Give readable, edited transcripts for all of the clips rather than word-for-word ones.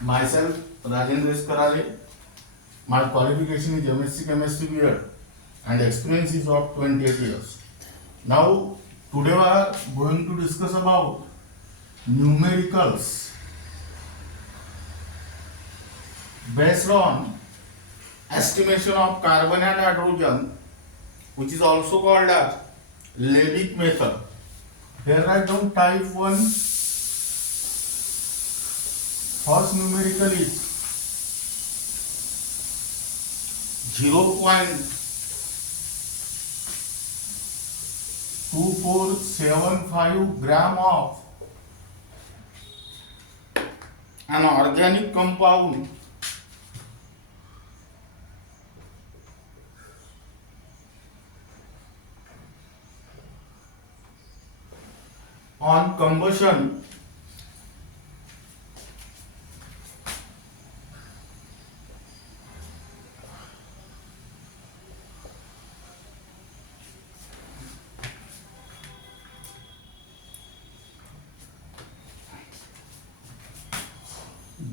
Myself, Rajendra Karale. My qualification is MSc Chemistry B.Ed and experience is of 28 years. Now, today we are going to discuss about numericals based on estimation of carbon and hydrogen, which is also called as Leibig method. Here write down type 1. First numerical is 0.2475 gram of an organic compound on combustion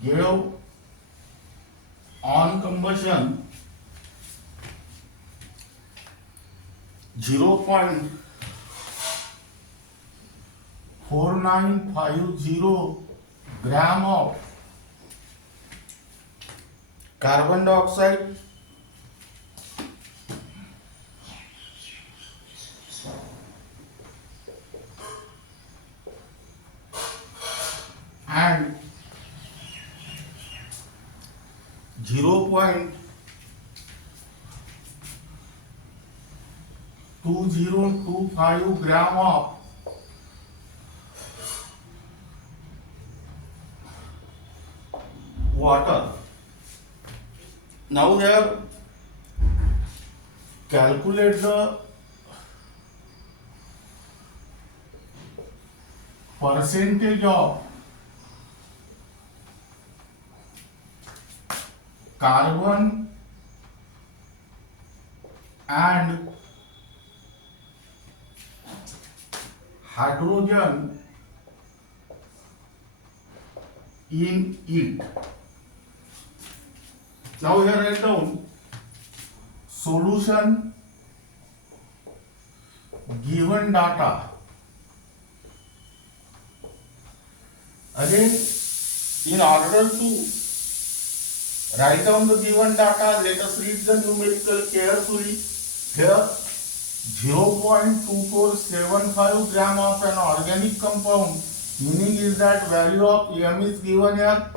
gave on combustion 0.4950 gram of carbon dioxide and 0.2025 gram of water. Now here calculate the percentage of carbon and hydrogen in it. Now here write down solution given data. Again, in order to write down the given data, let us read the numerical carefully. Here 0.2475 gram of an organic compound, meaning is that value of M is given here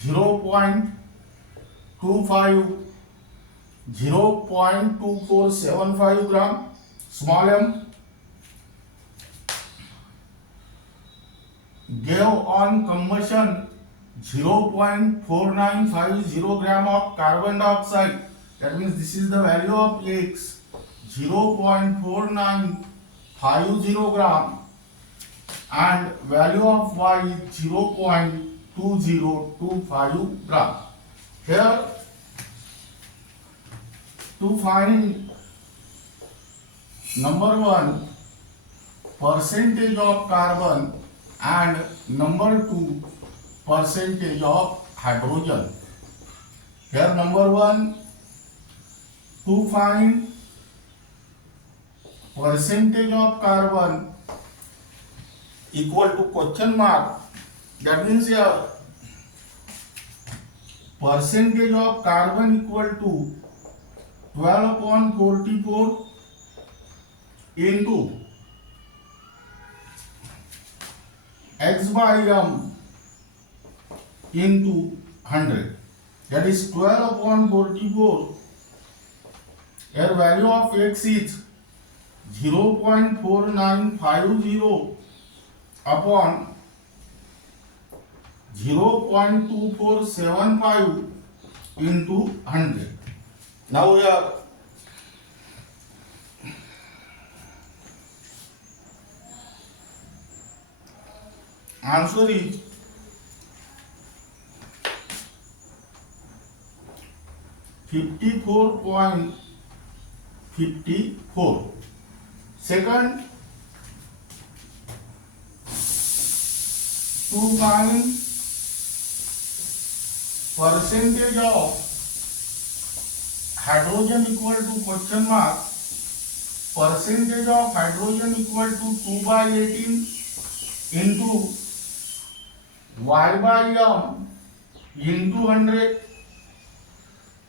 0.2475 gram, small m, gave on combustion 0.4950 gram of carbon dioxide. That means this is the value of X, 0.4950 gram, and value of Y is 0.2025 gram. Here to find number 1 percentage of carbon and number 2 percentage of hydrogen. Here number 1, to find percentage of carbon equal to question mark. That means here percentage of carbon equal to 12/44 into x by m into 100. That is 12/44. Here value of x is 0.4950 upon 0.2475 into 100. Now here answer is 54.54. Second, to find percentage of hydrogen equal to question mark, percentage of hydrogen equal to 2/18 into y by m into 100.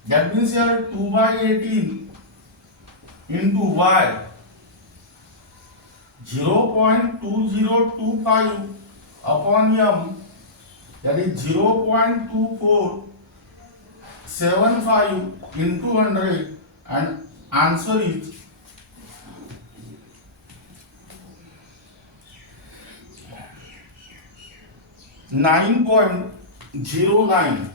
That means here 2/18 into y 0.2025 upon m, that is 0.2475 into 100, and answer is 9.09.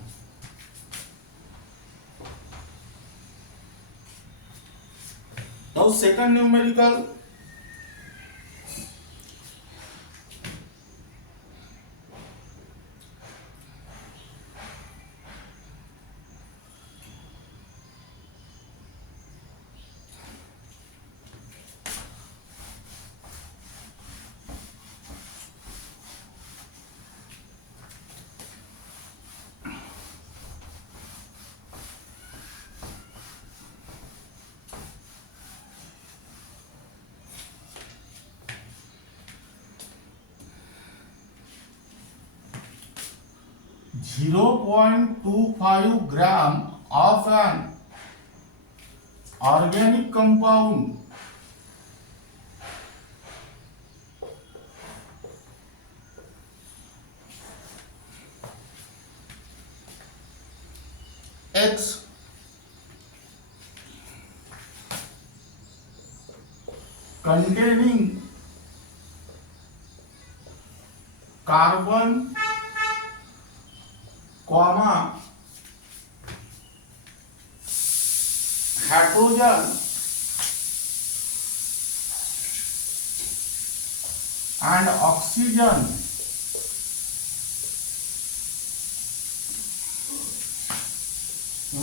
Now second numerical, (0.25 gram of an organic compound X containing carbon, hydrogen and oxygen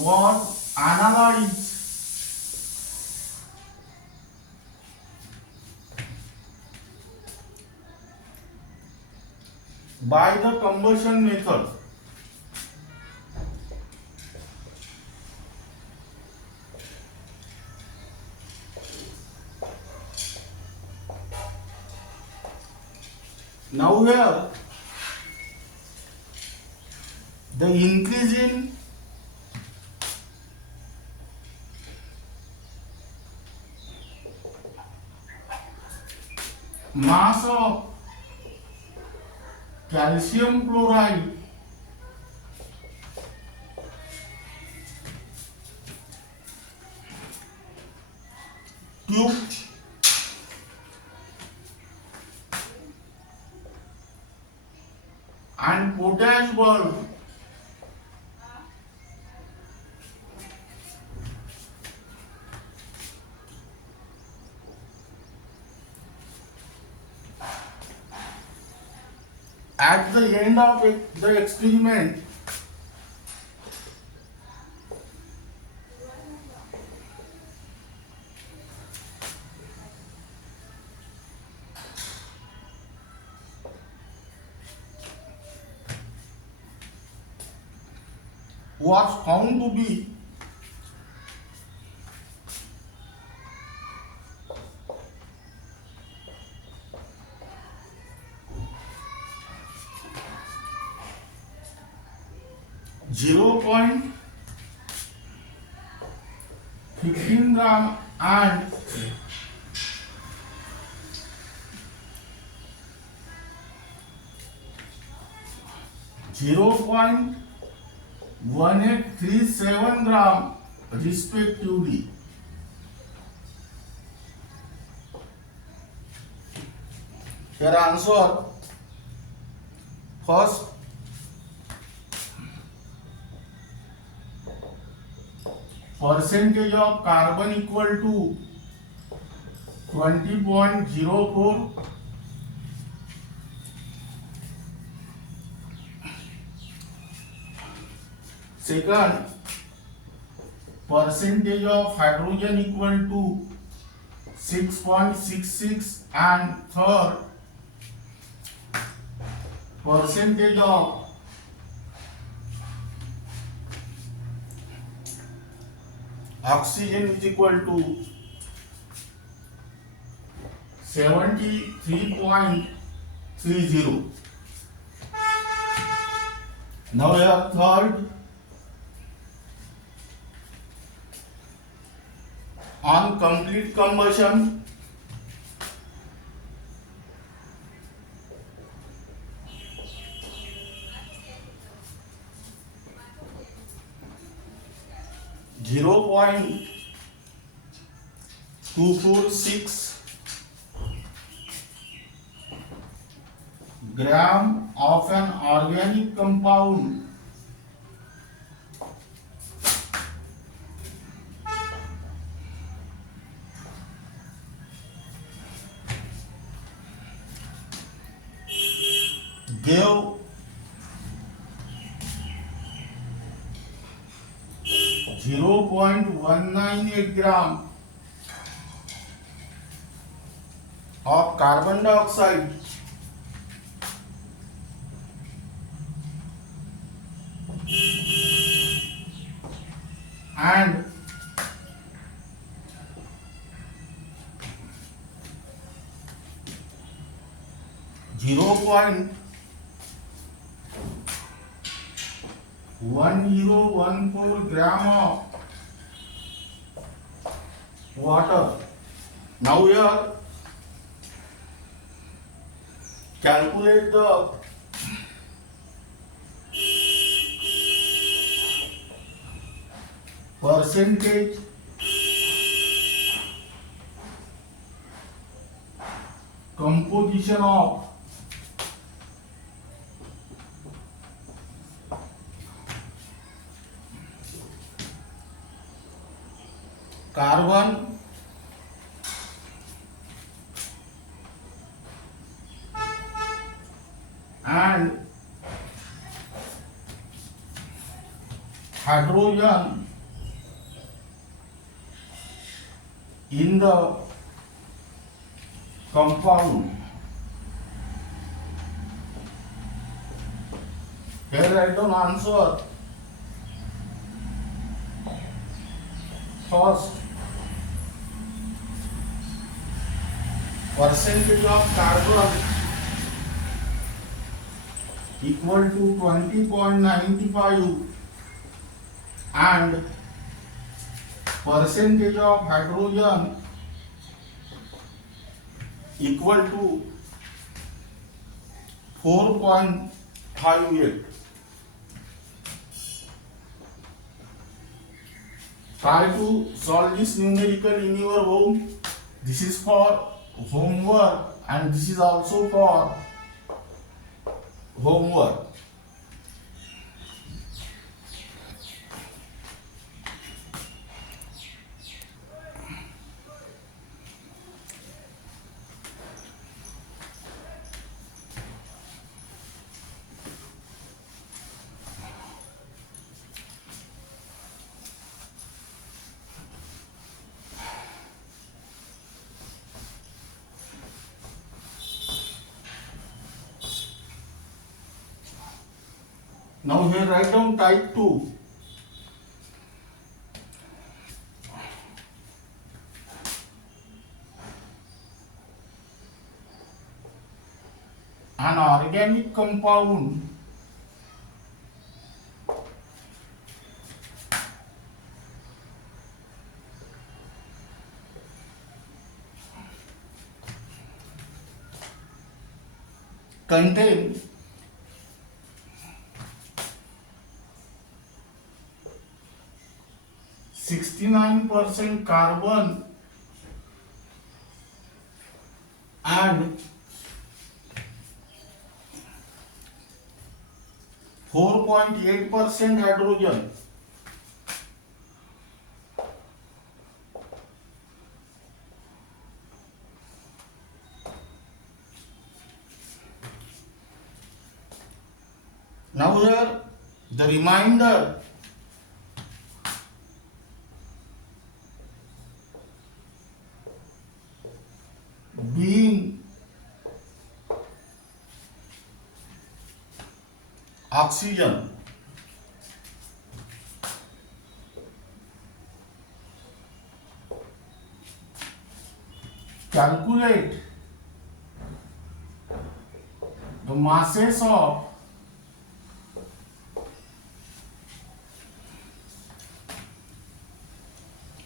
was analyzed by the combustion method. Now here the increase in mass of calcium chloride tube and potash bulb at the end of the experiment was found to be (0.15 gram and 0.1837 gram respectively. Here answer first. Percentage of carbon equal to 20.04. Second, percentage of hydrogen equal to 6.66, and third, percentage of oxygen is equal to 73.30. Now here third, on complete combustion, zero point 246 gram of an organic compound gave 0.198 gram of carbon dioxide and 0.1014 gram of water. Now here calculate the percentage composition of carbon and hydrogen in the compound. Here write down answer. First, percentage of carbon equal to 20.95 and percentage of hydrogen equal to 4.58. Try to solve this numerical in your home. This is for homework and this is also for homework. Now here write down type 2. An organic compound contain 69% carbon and 4.8% hydrogen. Now here the reminder being oxygen. calculate the masses of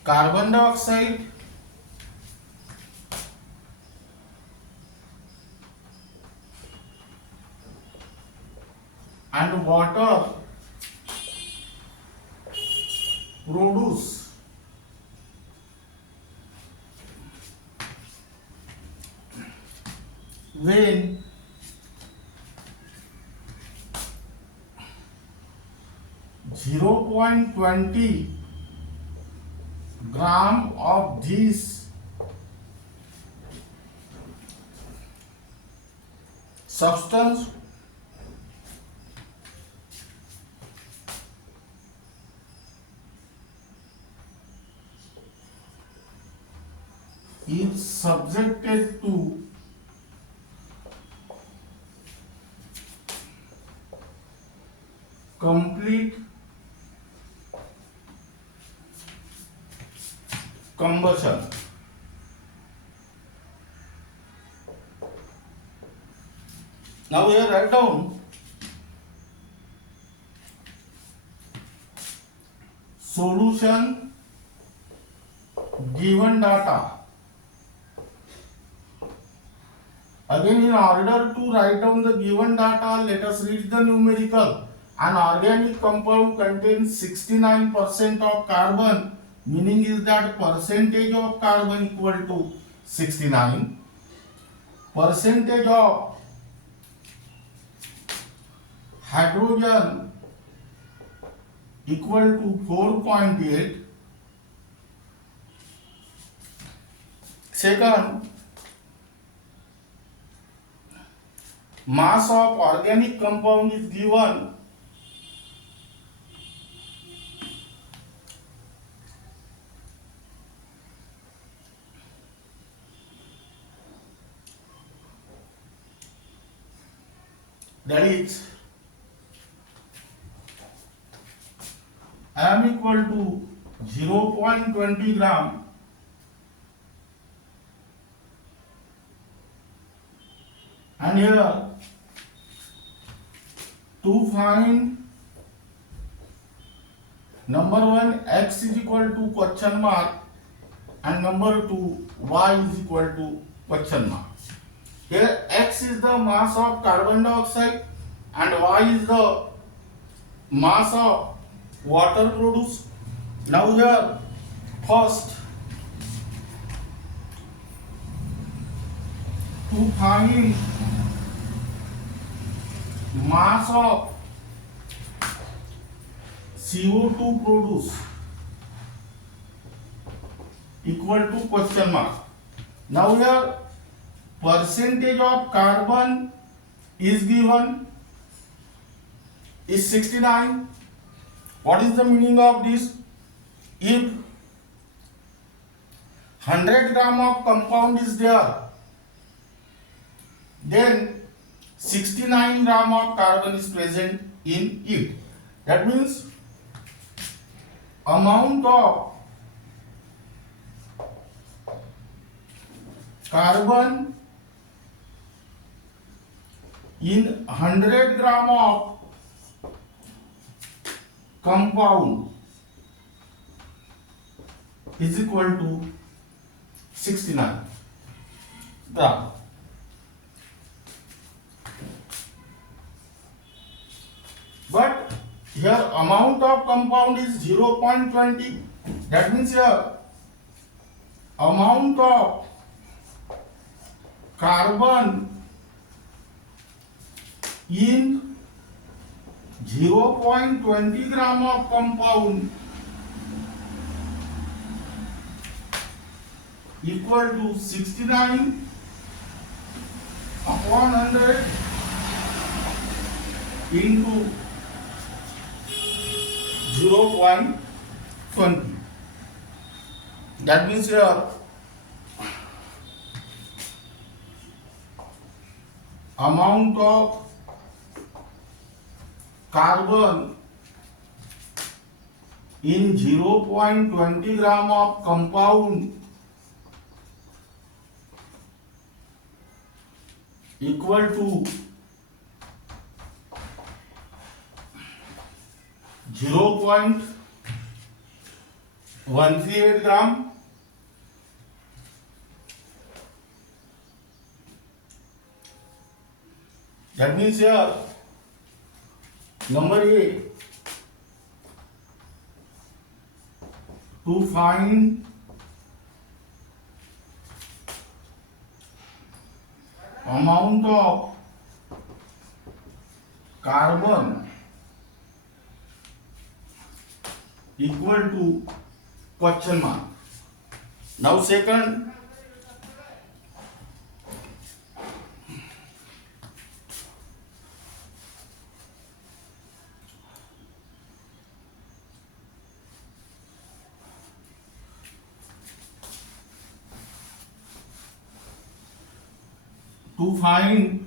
carbon dioxide and water produce when 0.20 gram of this substance is subjected to complete combustion. Now here write down solution given data. Again, in order to write down the given data, let us read the numerical. An organic compound contains 69% of carbon, meaning is that percentage of carbon equal to 69, percentage of hydrogen equal to 4.8. Second, mass of organic compound is given that is M equal to 0.20 gram and here to find number 1 x is equal to question mark and number 2 y is equal to question mark. Here x is the mass of carbon dioxide and y is the mass of water produced. Now here first to find mass of CO2 produced equal to question mark. Now here percentage of carbon is given is 69. What is the meaning of this? If 100 gram of compound is there, then 69 gram of carbon is present in it. That means amount of carbon in 100 gram of compound is equal to 69 gram. But here amount of compound is 0.20. That means here amount of carbon in 0.20 gram of compound equal to 69 upon 100 into 0.20. That means here amount of carbon in 0.20 gram of compound equal to 0.138 gram. That means here number A, to find amount of carbon equal to question mark. Now second, to find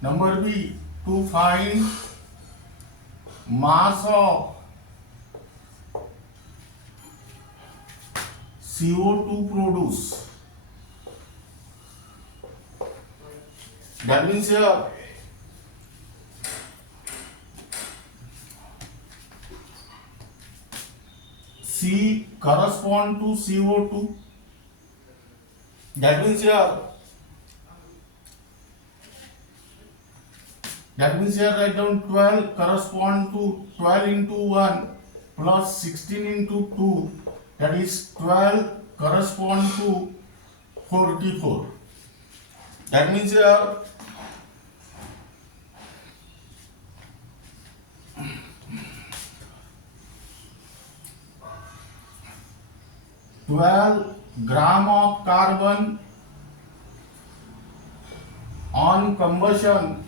number B, to find mass of CO2 produced. That means here C correspond to CO2. That means here write down 12 correspond to 12 into 1 plus 16 into 2, that is 12 correspond to 44. That means here 12 gram of carbon on combustion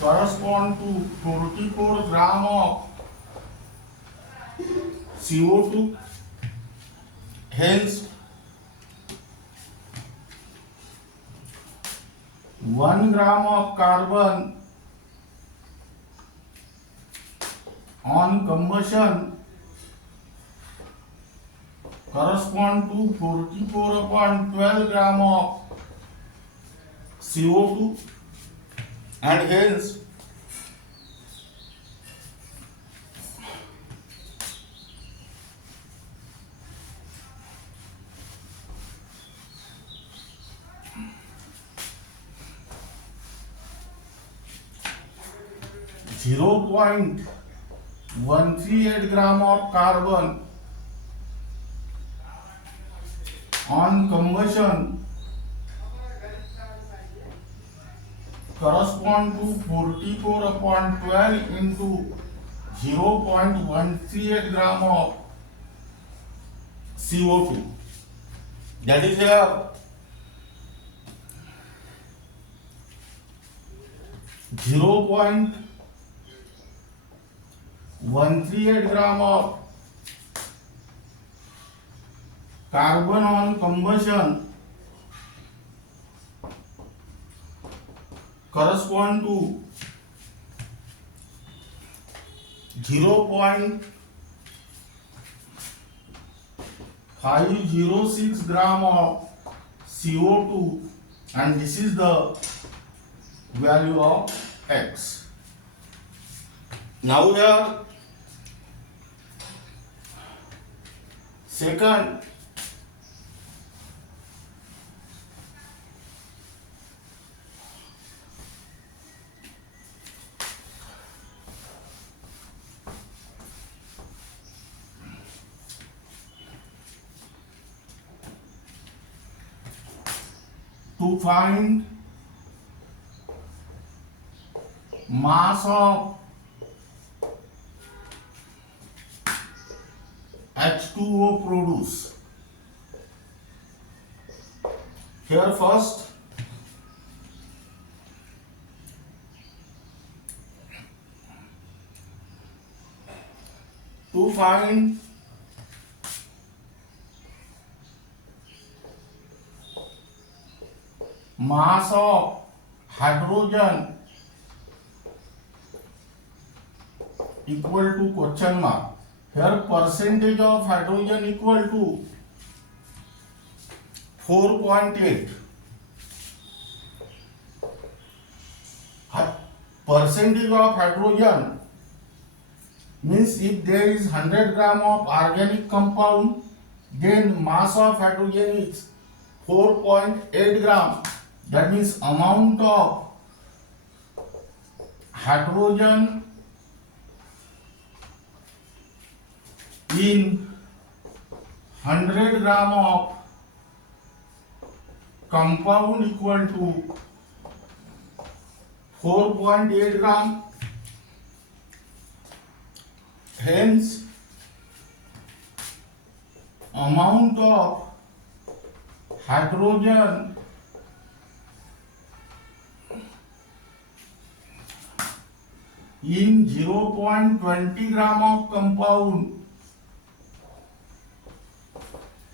correspond to 44 gram of CO2. Hence 1 gram of carbon on combustion correspond to 44 upon 12 gram of CO2, and hence zero point 138 gram of carbon on combustion correspond to 44 upon 12 into 0.138 gram of CO2. That is here 0.138 gram of carbon on combustion correspond to 0.506 gram of CO2, and this is the value of X. Now here second, to find mass of H2O produced. Here first to find mass of hydrogen equal to question mark. Here percentage of hydrogen equal to 4.8. Percentage of hydrogen means if there is 100 gram of organic compound, then mass of hydrogen is 4.8 gram. That means amount of hydrogen in 100 gram of compound equal to 4.8 gram. Hence, amount of hydrogen in 0.20 gram of compound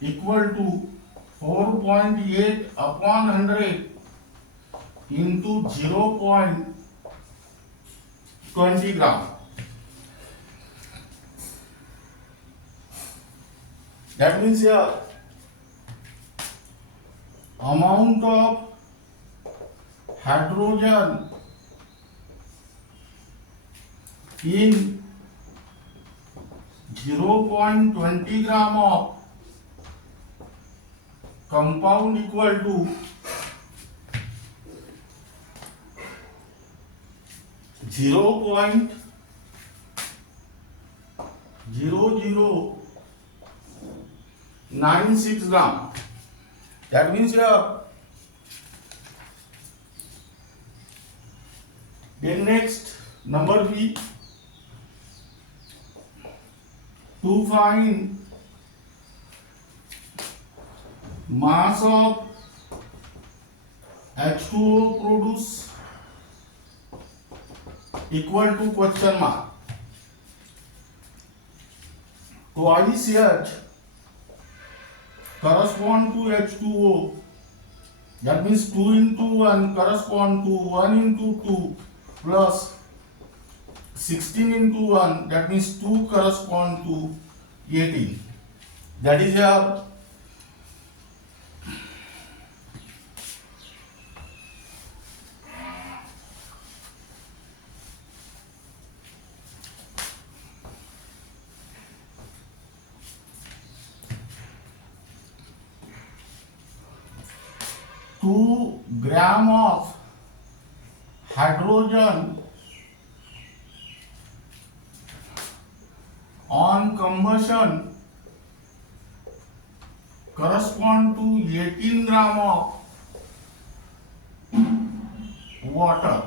equal to 4.8 upon 100 into 0.20 gram. That means here amount of hydrogen in 0.20 gram of compound equal to 0.0096 gram. That means here then next number B, to find mass of H2O produced equal to question mark. Twice H correspond to H2O. That means 2 into 1 correspond to 1 into 2 plus 16 into 1. That means 2 correspond to 18. That is here. Two gram of hydrogen on combustion correspond to 18 gram of water.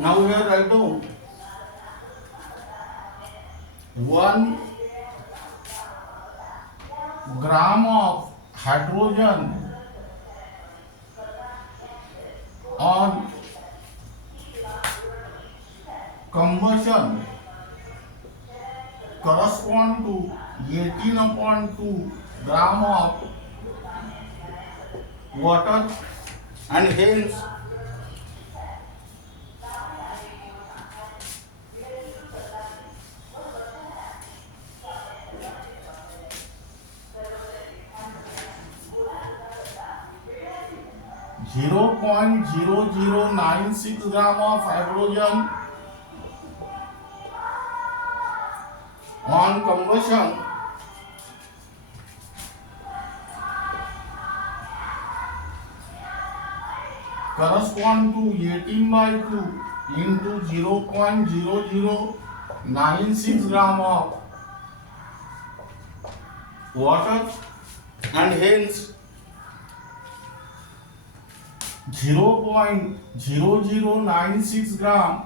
Now we are write down 1 gram of hydrogen on combustion correspond to 18 upon 2 gram of water, and hence (0.0096 gram of hydrogen on combustion correspond to 18 by 2 into 0.0096 gram of water, and hence 0.0096 gram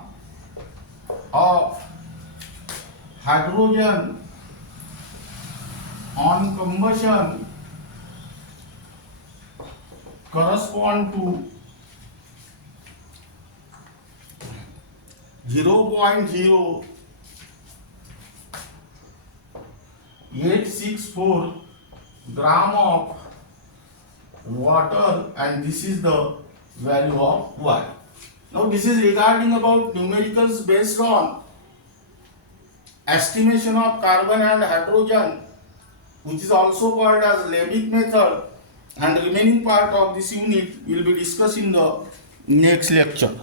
of hydrogen on combustion correspond to 0.0864 gram of water, and this is the value of Y. Now this is regarding about numericals based on estimation of carbon and hydrogen, which is also called as Leibig method, and the remaining part of this unit will be discussed in the next lecture.